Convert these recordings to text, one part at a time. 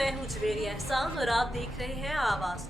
मैं हूँ जवेरी एहसान और आप देख रहे हैं आवाज।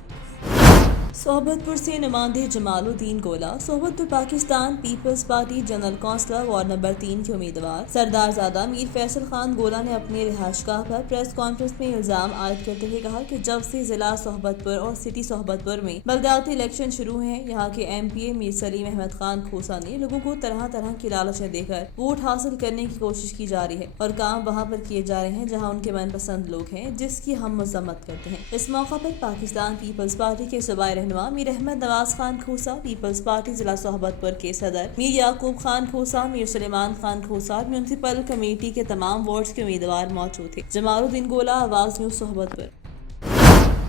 सोहबतपुर से नुमाइंदे Jamaluddin Gola, Sohbatpur Pakistan peoples party general councillor ward number 3 के उम्मीदवार सरदारजादा मीर फैसल खान गोला ने अपने रिहाइशगाह पर प्रेस कॉन्फ्रेंस में इल्जाम आयद करते हुए कहा कि जब से जिला सोहबतपुर और सिटी सोहबतपुर में बलदियाती इलेक्शन शुरू हैं, यहाँ के MPA मीर सलीम अहमद खान खोसा ने लोगों को तरह तरह की लालचें देकर वोट हासिल करने की कोशिश की जा रही है और काम वहाँ पर किए जा रहे हैं जहाँ उनके मनपसंद लोग हैं, जिसकी हम मजम्मत करते हैं। इस मौका पर पाकिस्तान पीपल्स पार्टी के सूबाई रहनुमा मीर अहमद नवाज खान खोसा, पीपल्स पार्टी जिला सोहबतपुर के सदर मीर याकूब खान खोसा, मीर सुलेमान खान खोसा, म्यूनसिपल कमेटी के तमाम वार्ड्स के उम्मीदवार मौजूद थे। जमालुद्दीन गोला, आवाज न्यूज सोहबतपुर।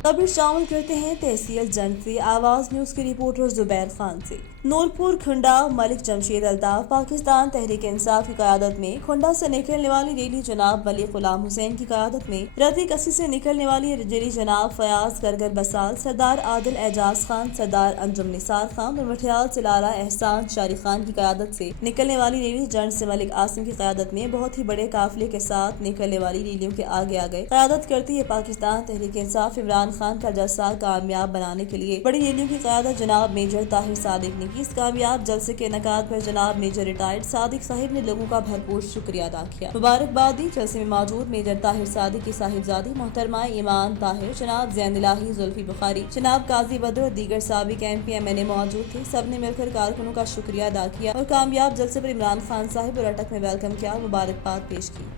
खबर शामिल करते हैं तहसील जंग से। आवाज न्यूज के रिपोर्टर जुबैर खान से। नूरपुर खुंडा मलिक जमशेद अल्ताफ पाकिस्तान तहरीक इंसाफ की क़यादत में खुंडा से निकलने वाली रैली जनाब मलिक गुलाम हुसैन की क़यादत में, रती कसी से निकलने वाली रैली जनाब फयाज गरगर बसाल, सरदार आदिल एजाज खान, सरदार अंजुम निसार खान और मठियाल से लाला एहसान शारी खान की क़यादत से निकलने वाली रैली जंग से मलिक आसिम की क़यादत में बहुत ही बड़े काफिले के साथ निकलने वाली रैलियों के आगे आ गए। क़यादत करती है पाकिस्तान तहरीक इंसाफ इमरान खान का जलसा कामयाब बनाने के लिए बड़ी रैलियों की क़यादत जनाब मेजर ताहिर सादिक ने। इस कामयाब जलसे के इनेकाद पर जनाब मेजर रिटायर्ड सादिक साहिब ने लोगों का भरपूर शुक्रिया अदा किया, मुबारकबाद दी। जलसे में मौजूद मेजर ताहिर सादिक की साहिबजादी मोहतरमा ईमान ताहिर, जनाब जैनिलाही जुल्फी बुखारी, जनाब काजी बदर और दीगर साबिक MP MNA मौजूद थे। सबने मिलकर कारकुनों का शुक्रिया अदा किया और कामयाब जलसे पर इमरान खान साहिब और अटक में वेलकम किया और मुबारकबाद पेश की।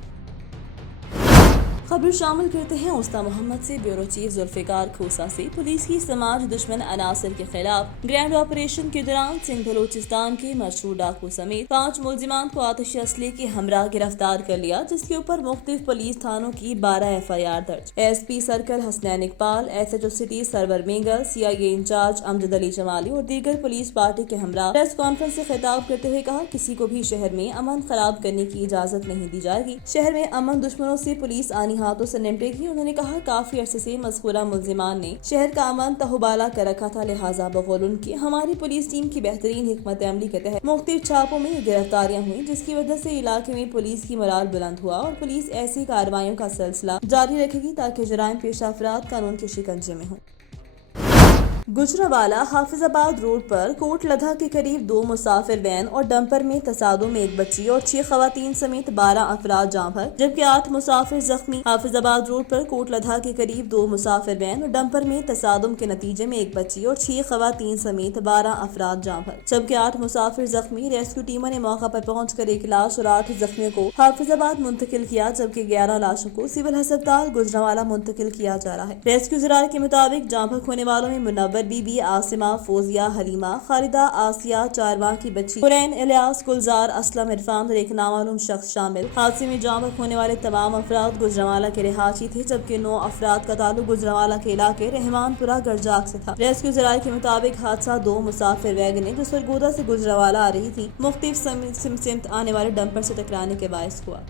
खबर शामिल करते हैं उस्ता मोहम्मद से। ब्यूरो चीफ जुल्फिकार खोसा से पुलिस की समाज दुश्मन अनासर के खिलाफ ग्रैंड ऑपरेशन के दौरान सिंध बलोचिस्तान के मशहूर डाकू समेत 5 मुलजिमान को आतिशी असले के हमरा गिरफ्तार कर लिया, जिसके ऊपर मुख्तलिफ पुलिस थानों की 12 FIR दर्ज। SP circle Hasnain Iqbal, SHO city Sarwar Mengal, CIA incharge Amjad Ali Jamali और दीगर पुलिस पार्टी के हमरा प्रेस कॉन्फ्रेंस से खिताब करते हुए कहा, किसी को भी शहर में अमन खराब करने की इजाजत नहीं दी जाएगी। शहर में अमन दुश्मनों से पुलिस आनी हाथों से निपटेगी। उन्होंने कहा, काफी अरसे से मज़कूरा मुल्जिमान ने शहर का अमन तहुबाला कर रखा था, लिहाजा बकौल उनकी हमारी पुलिस टीम की बेहतरीन हिकमत अमली के तहत मुख्तलिफ छापों में गिरफ्तारियां हुई, जिसकी वजह से इलाके में पुलिस की मोराल बुलंद हुआ और पुलिस ऐसी कार्रवाइयों का सिलसिला जारी रखेगी ताकि जराइम पेशा अफराद कानून के शिकंजे में हों। गुजरावाला हाफिजाबाद रोड पर कोट लधा के करीब 2 मुसाफिर वैन और डंपर में तसादुम में एक बच्ची और 6 खवातीन समेत 12 अफराद जाँ भर, जबकि 8 मुसाफिर जख्मी। हाफिजाबाद रोड पर कोट लधा के करीब 2 मुसाफिर वैन और डंपर में तसादुम के नतीजे में एक बच्ची और 6 खवातीन समेत 12 अफराद जाँ भर, जबकि 8 मुसाफिर जख्मी। रेस्क्यू टीमों ने मौका पर पहुंचकर 1 लाश और 8 जख्मियों को हाफिजाबाद मुंतकिल किया, जबकि 11 लाशों को सिविल अस्पताल गुजरावाला मुंतकिल किया जा रहा है। रेस्क्यू जराये के मुताबिक जाँ भर होने वालों में मुनव्वर बीबी, आसिमा, फौजिया, हलीमा, खालिदा, आसिया, 4 माह की बच्ची हुरैन, इलियास, गुलजार, असलम, इरफान और एक नामालूम शख्स शामिल। हादसे में जाँ बहक होने वाले तमाम अफराद गुजरावाला के रिहायशी थे, जबकि 9 अफराद का ताल्लुक गुजरावाला के इलाके रहमानपुरा गरजाक से था। रेस्क्यू जराये के मुताबिक हादसा 2 मुसाफिर वैगनें जो सरगोदा से गुजरावाला आ रही थी, मुख्तलिफ सिमत आने वाले डंपर से टकराने के बायस हुआ।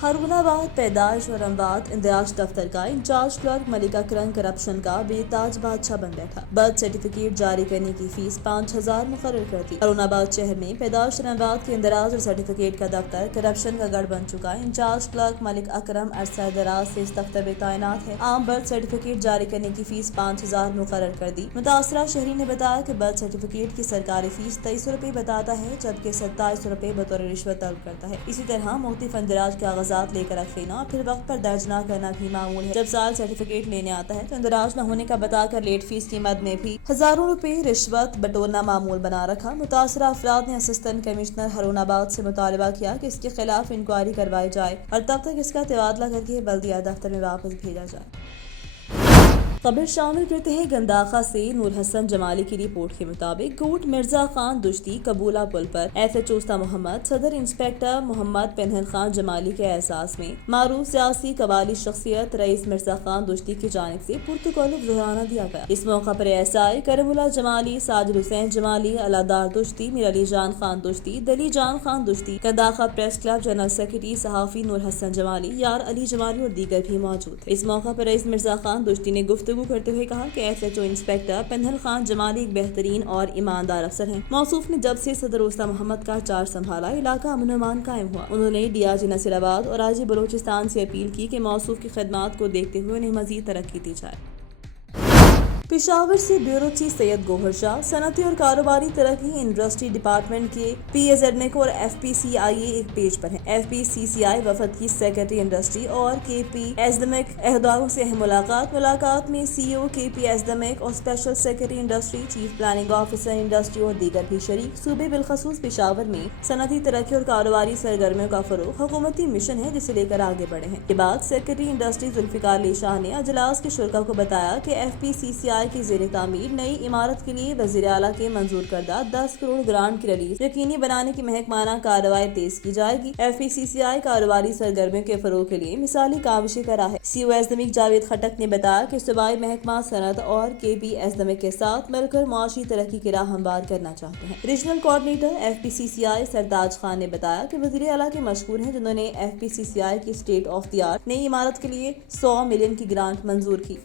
हारूनाबाद पैदाइश और अमवात इंदराज दफ्तर का इंचार्ज क्लर्क मलिक अकरम करप्शन का बेताज बादशाह बन बैठा। बर्थ सर्टिफिकेट जारी करने की फीस 5000 मुकर्रर कर दी। हारूनाबाद शहर में पैदाइश और अमवात के इंदराज और सर्टिफिकेट का दफ्तर करप्शन का गढ़ बन चुका है। इंचार्ज क्लर्क मलिक अकरम अरसा दराज से इस दफ्तर में तैनात है। आम बर्थ सर्टिफिकेट जारी करने की फीस 5000 मुकर्रर कर दी। मुतासरा शहरी ने बताया कि बर्थ सर्टिफिकेट की सरकारी फीस 2300 रुपए बताता है, जबकि 2700 रुपए बतौर रिश्वत तलब करता है। इसी तरह मुख्तलिफ इंदराज के लेकर रख लेना, फिर वक्त पर दर्ज न करना भी मामूल है। जब साल सर्टिफिकेट लेने आता है तो इंदराज न होने का बताकर लेट फीस की मद में भी हजारों रुपए रिश्वत बटोरना मामूल बना रखा। मुतासरा अफराद ने असिस्टेंट कमिश्नर हारूनाबाद से मुतालबा किया कि इसके खिलाफ इंक्वायरी करवाई जाए और तब तक इसका तबादला करके बल्दिया दफ्तर में वापस भेजा जाए। खबर शामिल करते हैं गंदाखा से। नूर हसन जमाली की रिपोर्ट के मुताबिक कोट मिर्जा खान दुश्ती कबूला पुल पर SHO उस्ता मोहम्मद, सदर इंस्पेक्टर मोहम्मद पेन्हन खान जमाली के एहसास में मारूफ सियासी कबाली शख्सियत रईस मिर्जा खान दुश्ती की जानिब से पुर्तकाल जुर्माना दिया गया। इस मौका पर SI करमुल्ला जमाली, साजिद हुसैन जमाली, अलादार दुश्ती, मीर अली जान Khan Dushti, Dali Jan Khan Dushti, Gandakha press club general secretary सहाफी नूर हसन जमाली, यार अली जमाली और दीगर भी मौजूद थे। इस मौका पर रईस मिर्जा खान दुश्ती ने गुफ्तगू گفتگو کرتے ہوئے کہا کہ SHO انسپیکٹر پنہل خان جمالی ایک بہترین اور ایماندار افسر ہیں۔ موصوف نے جب سے صدر رستم محمد کا چارج سنبھالا علاقہ امن و امان قائم ہوا۔ انہوں نے DRG نصیر آباد اور RG بلوچستان سے اپیل کی کہ موصوف کی خدمات کو دیکھتے ہوئے انہیں مزید ترقی دی جائے۔ پشاور سے بیورو چیف سید گوہر شاہ صنعتی اور کاروباری ترقی انڈسٹری ڈپارٹمنٹ کے PSZMIC اور FPCIA ایک پیج پر ہیں۔ FPCCI وفد کی سیکرٹری انڈسٹری اور KPSZMIC عہدیداروں سے اہم ملاقات میں CEO KPSZMIC اور special secretary industry, chief planning officer industry اور دیگر بھی شریک۔ صوبے بالخصوص پشاور میں صنعتی ترقی اور کاروباری سرگرمیوں کا فروغ حکومتی مشن ہے جسے لے کر آگے بڑھے ہیں۔ کے بعد سیکرٹری انڈسٹری ذوالفقار علی شاہ نے اجلاس کے شرکاء کو بتایا کہ FPCCI کی زیر تعمیر نئی عمارت کے لیے وزیر اعلیٰ کے منظور کردہ 10 کروڑ گرانٹ کی ریلیز یقینی بنانے کی محکمانہ کارروائی تیز کی جائے گی۔ FPCCI کاروباری سرگرمیوں کے فروغ کے لیے مثالی کاوشیں کر رہا ہے۔ CEO SZMIC جاوید خٹک نے بتایا کہ صوبائی محکمہ صنعت اور KPSZMIC کے ساتھ مل کر معاشی ترقی کی راہ ہموار کرنا چاہتے ہیں۔ ریجنل کوآرڈینیٹر FPCCI سرتاج خان نے بتایا کہ وزیر اعلیٰ کے مشکور ہیں جنہوں نے FPCCI کی اسٹیٹ آف دی آرٹ نئی عمارت کے لیے 100 ملین کی گرانٹ منظور کی۔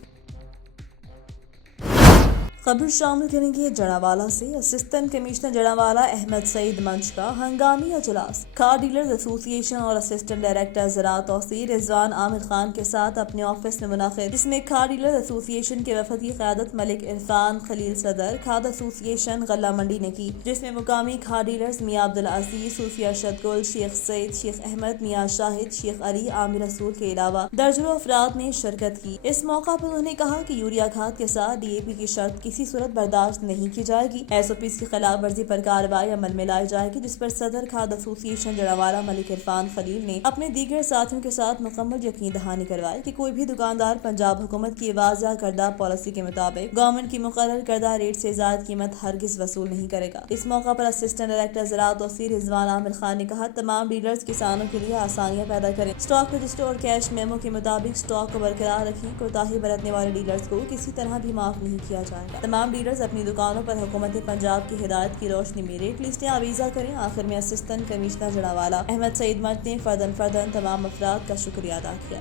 خبر شامل کریں گے جڑاوالا سے۔ اسسٹنٹ کمشنر جڑاوالا احمد سعید منچ کا ہنگامی اجلاس کار ڈیلرز ایسوسی ایشن اور اسسٹنٹ ڈائریکٹر زراعت توسیع رضوان عامر خان کے ساتھ اپنے آفس میں منعقد، جس میں کار ڈیلرز ایسوسی ایشن کے وفد کی قیادت ملک عرفان خلیل صدر کھاد ایسوسی ایشن غلہ منڈی نے کی، جس میں مقامی کار ڈیلرز میاں عبدالعزیز، صوفیہ ارشد گل، شیخ سعید، شیخ احمد، میاں شاہد، شیخ علی، عامر رسول کے علاوہ درجنوں افراد نے شرکت کی۔ اس موقع پر انہوں نے کہا کہ یوریا کھاد کے ساتھ DAP کی شرط کسی صورت برداشت نہیں کی جائے گی۔ SOPs کی خلاف ورزی پر کارروائی عمل میں لائی جائے گی، جس پر صدر کھاد ایسوسی ایشن جڑاوالا ملک عرفان خلیل نے اپنے دیگر ساتھیوں کے ساتھ مکمل یقین دہانی کروائی کہ کوئی بھی دکاندار پنجاب حکومت کی واضح کردہ پالیسی کے مطابق گورنمنٹ کی مقرر کردہ ریٹ سے زائد قیمت ہرگز وصول نہیں کرے گا۔ اس موقع پر اسسٹنٹ ڈائریکٹر زراعت توسیع رضوان عامر خان نے کہا تمام ڈیلرز کسانوں کے لیے آسانیاں پیدا کریں، اسٹاک رجسٹر اور کیش میمو کے مطابق اسٹاک کو برقرار رکھیں، کوتاہی برتنے والے ڈیلرز کو کسی طرح بھی معاف نہیں کیا جائے گا۔ تمام ڈیلرز اپنی دکانوں پر حکومت پنجاب کی ہدایت کی روشنی میں ریٹ لسٹیں آویزاں کریں۔ آخر میں اسسٹنٹ کمشنر جڑاوالا احمد سعید منچ نے فرداً تمام افراد کا شکریہ ادا کیا۔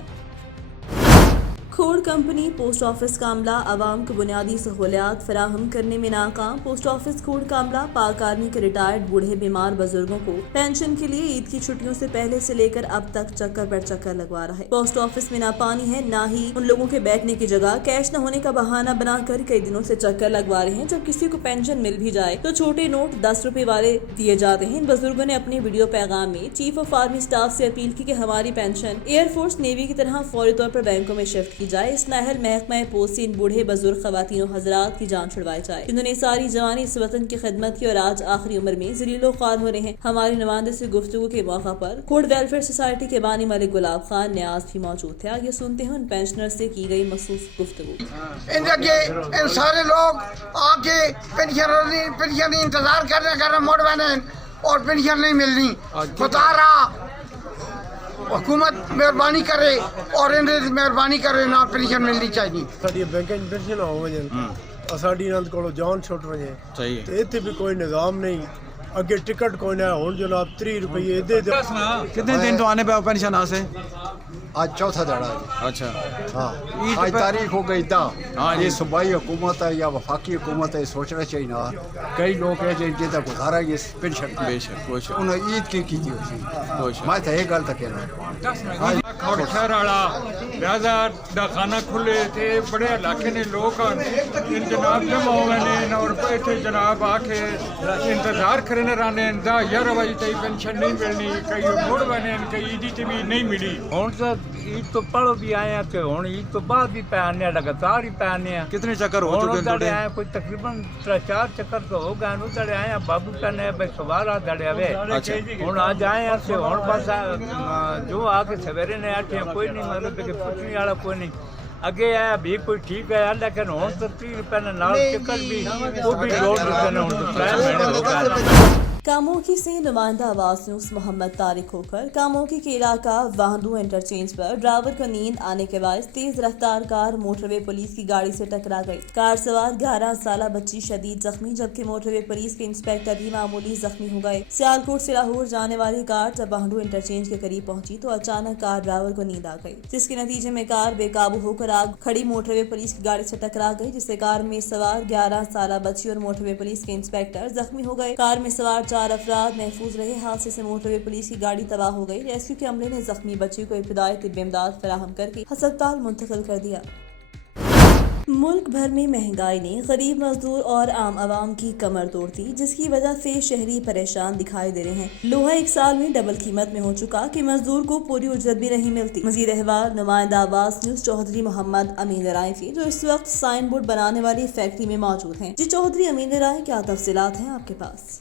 کھوڑ کمپنی پوسٹ آفس کا عملہ عوام کو بنیادی سہولیات فراہم کرنے میں ناکام۔ پوسٹ آفس کھوڑ کا عملہ پاک آرمی کے ریٹائرڈ بوڑھے بیمار بزرگوں کو پینشن کے لیے عید کی چھٹیوں سے پہلے سے لے کر اب تک چکر پر چکر لگوا رہا ہے۔ پوسٹ آفس میں نہ پانی ہے نہ ہی ان لوگوں کے بیٹھنے کی جگہ، کیش نہ ہونے کا بہانہ بنا کر کئی دنوں سے چکر لگوا رہے ہیں۔ جب کسی کو پینشن مل بھی جائے تو چھوٹے نوٹ 10 روپے والے دیے جاتے ہیں۔ ان بزرگوں نے اپنے ویڈیو پیغام میں چیف آف آرمی اسٹاف سے اپیل کی کہ ہماری پینشن ایئر فورس نیوی کی طرح فوری طور پر بینکوں میں شفٹ کی جائے۔ اس نااہل محکمہ پوسٹ سے ان بوڑھے بزرگ خواتین و حضرات کی جان چھڑوائی جائے جنہوں نے ساری جوانی اس وطن کی خدمت کی اور آج آخری عمر میں ذلیل و خوار ہو رہے ہیں۔ ہماری نمائندے سے گفتگو کے موقع پر کھوڑ ویلفیئر سوسائٹی کے بانی ملک گلاب خان نیاز بھی موجود تھے۔ آئیے سنتے ہیں ان پینشنر سے کی گئی مخصوص گفتگو۔ ان سارے لوگ آ کے پینشن انتظار کر رہے موڑ بنے اور پینشن نہیں ملنی، بتا رہا حکومت مہربانی کرے اور مہربانی کرے نہ پینشن ملنی چاہیے۔ ساری بینک پینشن ہو وجن ساری انہوں کو جان چھٹ وجے تو اتنے بھی کوئی نظام نہیں، اگے ٹکٹ کوئی نہ ہوں جناب 30 روپئے دے دے۔ کتنے دن تو آنے پہ پینشن آ سے؟ آج چوتھا دہڑا ہے۔ اچھا ہاں آج تاریخ ہو گئی تا۔ یہ صوبائی حکومت ہے یا وفاقی حکومت ہے سوچنا چاہیے نا، کئی لوگ ہیں جن کا گزارا یہ پینشن بے شک کوئی شک انہوں عید کی تھی کوئی شک میں تو یہ گل تک کہنا خورشر والا لہذا داخانہ کھلے تھے، بڑے علاقے نے لوگ جناب جمع ہوئے اور اتنے جناب آ کے انتظار کرنے رہنے دا 11 بجے تک پینشن نہیں ملنی، کئی مڑ بنے کئی عیدی تے بھی نہیں ملی۔ ہوں تو عید تو پڑھو بھی آئے ہیں تو ہوں عید تو بعد بھی پہ آنے لگاتار ہی پہ آنے ہیں۔ کتنے چکر ہو چکے ہیں دڑے آئے کوئی تقریباً 3-4 چکر تو ہو گئے نو دڑے آئے ہیں بابو کہنے بھائی سوارا دڑے ہوئے ہوں آج آئے ہیں سے ہوں بس جو آ کے سویرے نے آٹھے ہیں کوئی نہیں، مطلب کہ پوچھنے والا کوئی نہیں۔ اگے آیا بھی کوئی ٹھیک ہے لیکن ہوں تو 30 روپے نال چکر بھی وہ بھی لوڈ دیتے ہیں، ہوں تو 3 مہینے ہو گئے۔ कामोकी से नुमाइंदा आवाज न्यूज मोहम्मद तारिक होकर कामोकी के इलाका वाहदू इंटरचेंज पर ड्राइवर को नींद आने के बाद तेज रफ्तार कार मोटरवे पुलिस की गाड़ी से टकरा गई। कार सवार 11 साल बच्ची शदीद जख्मी, जबकि मोटरवे पुलिस के इंस्पेक्टर भी मामूली जख्मी हो गए। सियालकोट से लाहौर जाने वाली कार जब वाहदू इंटरचेंज के करीब पहुंची तो अचानक कार ड्राइवर को नींद आ गई, जिसके नतीजे में कार बेकाबू होकर आग खड़ी मोटरवे पुलिस की गाड़ी से टकरा गई, जिससे कार में सवार 11 साल बच्ची और मोटरवे पुलिस के इंस्पेक्टर जख्मी हो गए। कार में सवार 4 अफराद महफूज रहे। हादसे से मोटरवे पुलिस की गाड़ी तबाह हो गई। रेस्क्यू के अमले ने जख्मी बच्ची को इब्तदाई तिब्बी इमदाद फराहम करके अस्पताल मुंतकिल कर दिया। मुल्क भर में महंगाई ने गरीब मजदूर और आम आवाम की कमर तोड़ दी, जिसकी वजह से शहरी परेशान दिखाई दे रहे हैं। लोहा 1 साल में डबल कीमत में हो चुका कि मजदूर को पूरी उजरत भी नहीं मिलती। मजीद अहवाल नुमाइंदा आवाज न्यूज चौधरी मोहम्मद अमीन राय से, जो इस वक्त साइन बोर्ड बनाने वाली फैक्ट्री में मौजूद हैं। जी चौधरी अमीन राय, क्या तफसीलात हैं आपके पास?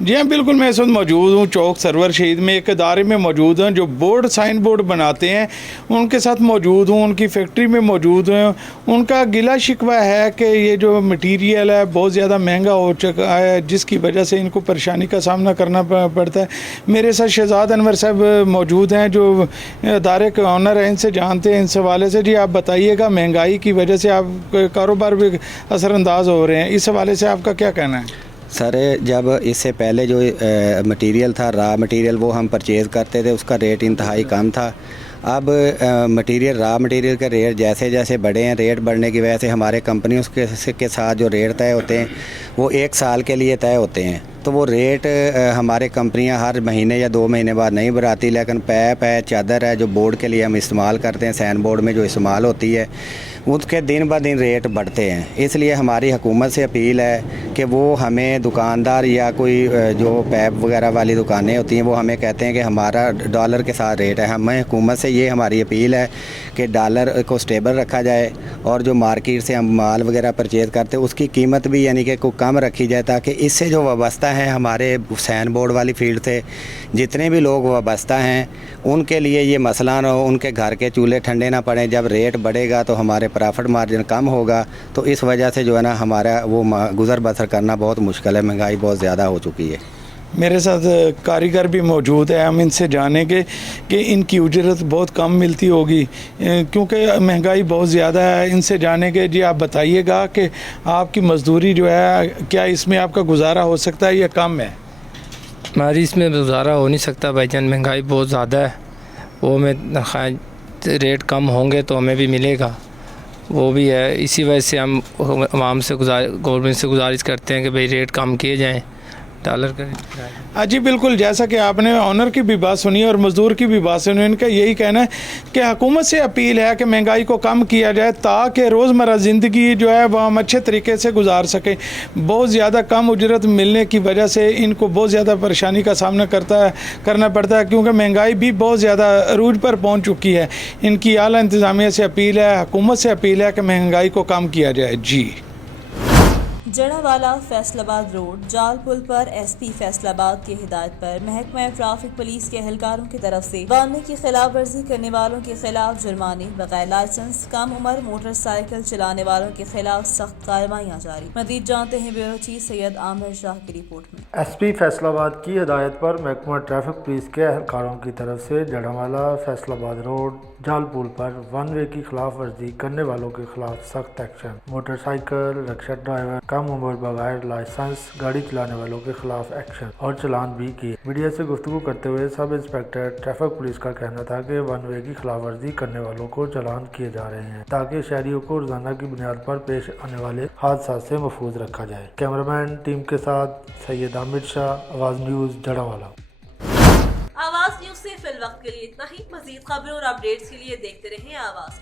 जी हाँ, बिल्कुल। मैं इस वक्त मौजूद हूँ चौक सरवर शहीद में, एक इदारे में मौजूद हैं जो बोर्ड साइन बोर्ड बनाते हैं, उनके साथ मौजूद हूँ, उनकी फैक्ट्री में मौजूद हैं। उनका गिला शिकवा है कि ये जो मटेरियल है बहुत ज़्यादा महंगा हो चुका है, जिसकी वजह से इनको परेशानी का सामना करना पड़ता है। मेरे साथ शहजाद अनवर साहब मौजूद हैं जो इदारे के ऑनर हैं, इनसे जानते हैं इस हवाले से। जी आप बताइएगा, महंगाई की वजह से आप कारोबार भी असरअंदाज हो रहे हैं, इस हवाले से आपका क्या कहना है? सर, जब इससे पहले जो मटेरियल था, रॉ मटेरियल, वो हम परचेज़ करते थे, उसका रेट इंतहाई कम था। अब रॉ मटेरियल के रेट जैसे जैसे बढ़े हैं, रेट बढ़ने की वजह से हमारे कंपनियों के साथ जो रेट तय होते हैं वो 1 साल के लिए तय होते हैं। तो वो रेट हमारे कंपनियां हर महीने या 2 महीने बाद नहीं बढ़ाती, लेकिन पैप है, चादर है, जो बोर्ड के लिए हम इस्तेमाल करते हैं, सैन बोर्ड में जो इस्तेमाल होती है, उसके दिन ब दिन रेट बढ़ते हैं। इसलिए हमारी हुकूमत से अपील है कि वो हमें दुकानदार या कोई जो पैप वगैरह वाली दुकानें होती हैं वो हमें कहते हैं कि हमारा डॉलर के साथ रेट है। हमें हुकूमत से ये हमारी अपील है कि डॉलर को स्टेबल रखा जाए और जो मार्केट से हम माल वगैरह परचेज़ करते हैं उसकी कीमत भी यानी कि कोई कम रखी जाए, ताकि इससे जो वाबस्ता हैं हमारे सैन बोर्ड वाली फील्ड से जितने भी लोग वाबस्ता हैं उनके लिए ये मसला ना हो, उनके घर के चूल्हे ठंडे ना पड़े। जब रेट बढ़ेगा तो हमारे प्रॉफिट मार्जिन कम होगा, तो इस वजह से जो है ना हमारा वो गुज़र बसर करना बहुत मुश्किल है, महंगाई बहुत ज़्यादा हो चुकी है। मेरे साथ कारीगर भी मौजूद है, हम इनसे जानेंगे कि इनकी उजरत बहुत कम मिलती होगी क्योंकि महंगाई बहुत ज़्यादा है। इनसे जानेंगे। जी आप बताइएगा कि आपकी मजदूरी जो है, क्या इसमें आपका गुजारा हो सकता है या कम है? हमारी इसमें गुजारा हो नहीं सकता भाईजान, महंगाई बहुत ज़्यादा है। वो में रेट कम होंगे तो हमें भी मिलेगा, वो भी है। इसी वजह से हम आवाम से गवर्नमेंट से गुजारिश करते हैं कि भाई रेट कम किए जाएँ, डॉलर का। जी बिल्कुल, जैसा कि आपने ऑनर की भी बात सुनी और मज़दूर की भी बात सुनी, इनका यही कहना है कि हुकूमत से अपील है कि महंगाई को कम किया जाए ताकि रोज़मर्रा ज़िंदगी जो है वह हम अच्छे तरीके से गुजार सकें। बहुत ज़्यादा कम उजरत मिलने की वजह से इनको बहुत ज़्यादा परेशानी का सामना करना पड़ता है, क्योंकि महंगाई भी बहुत ज़्यादा अरूज पर पहुँच चुकी है। इनकी आला इंतज़ामिया से अपील है, हुकूमत से अपील है कि महंगाई को कम किया जाए। जी जड़ावाला फैसलाबाद रोड जाल पुल पर एसपी फैसलाबाद की हिदायत पर महकमा ट्रैफिक पुलिस के एहलकारों की तरफ से वाहनों की खिलाफ वर्जी करने वालों के खिलाफ जुर्माने, बगैर लाइसेंस कम उम्र मोटरसाइकिल चलाने वालों के खिलाफ सख्त कार्रवाइयाँ जारी। मजीद जानते हैं ब्यूरो चीफ सैयद आमिर शाह की रिपोर्ट में। एसपी फैसलाबाद की हिदायत पर महकमा ट्रैफिक पुलिस के एहलकारों की तरफ से जड़ावाला फैसलाबाद रोड जाल पुल पर वन वे की खिलाफ वर्जी करने वालों के खिलाफ सख्त एक्शन, मोटरसाइकिल, रिक्शा ड्राइवर, कम उम्र बगैर लाइसेंस गाड़ी चलाने वालों के खिलाफ एक्शन और चलान भी किए। मीडिया से गुफ्तगू करते हुए सब इंस्पेक्टर ट्रैफिक पुलिस का कहना था कि वन वे की खिलाफ वर्जी करने वालों को चलान किए जा रहे हैं ताकि शहरियों को रोजाना की बुनियाद पर पेश आने वाले हादसा से महफूज रखा जाए। कैमरामैन टीम के साथ सैयद आमिर शाह, आवाज न्यूज, जड़ावाला। आवाज न्यूज से फिल वक्त के लिए इतना ही। मजीद खबरों और अपडेट्स के लिए देखते रहें आवाज।